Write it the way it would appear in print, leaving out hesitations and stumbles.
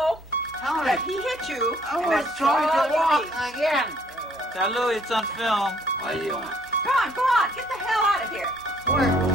Oh, Tell me. that he hit you. I and was that's trying all to you walk need. again. Tell Louie it's on film. What do you want? Go on, get the hell out of here. Where?